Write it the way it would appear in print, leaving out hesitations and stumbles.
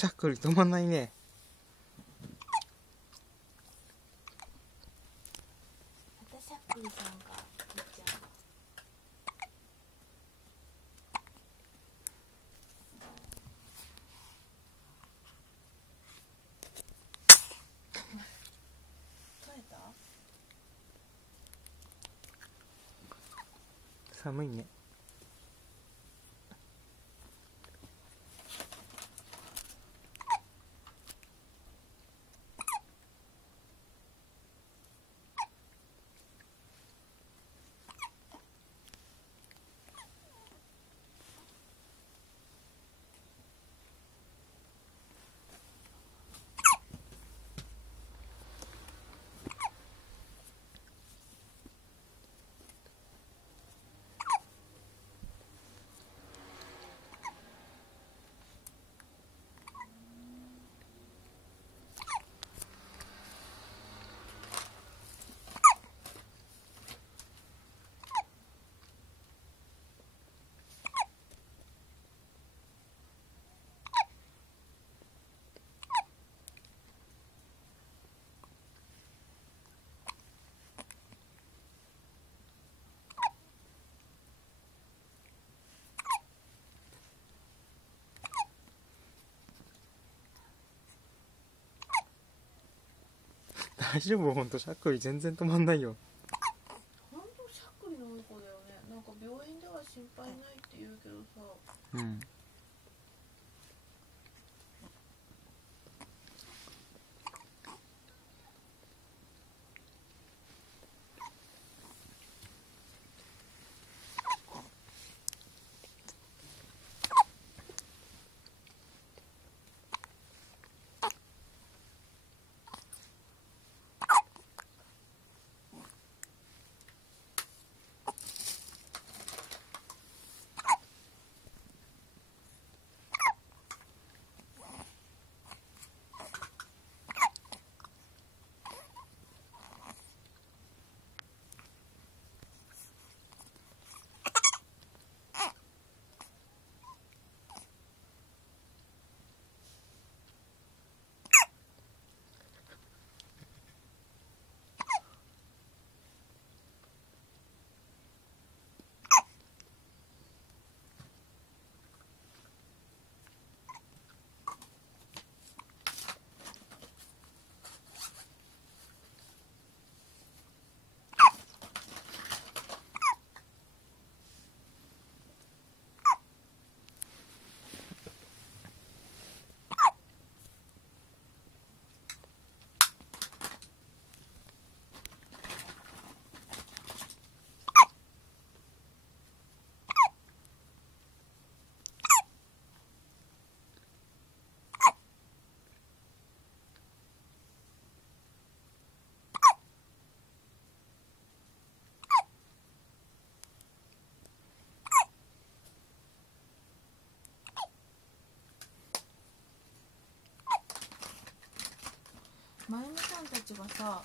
しゃっくり止まんないね。またしゃっくりさんが言っちゃう。取れた？寒いね。大丈夫？ほんとしゃっくり全然止まんないよ。ほんとしゃっくりのいい子だよね。なんか病院では心配ないって言うけどさ。うん。まゆみさんたちがさ、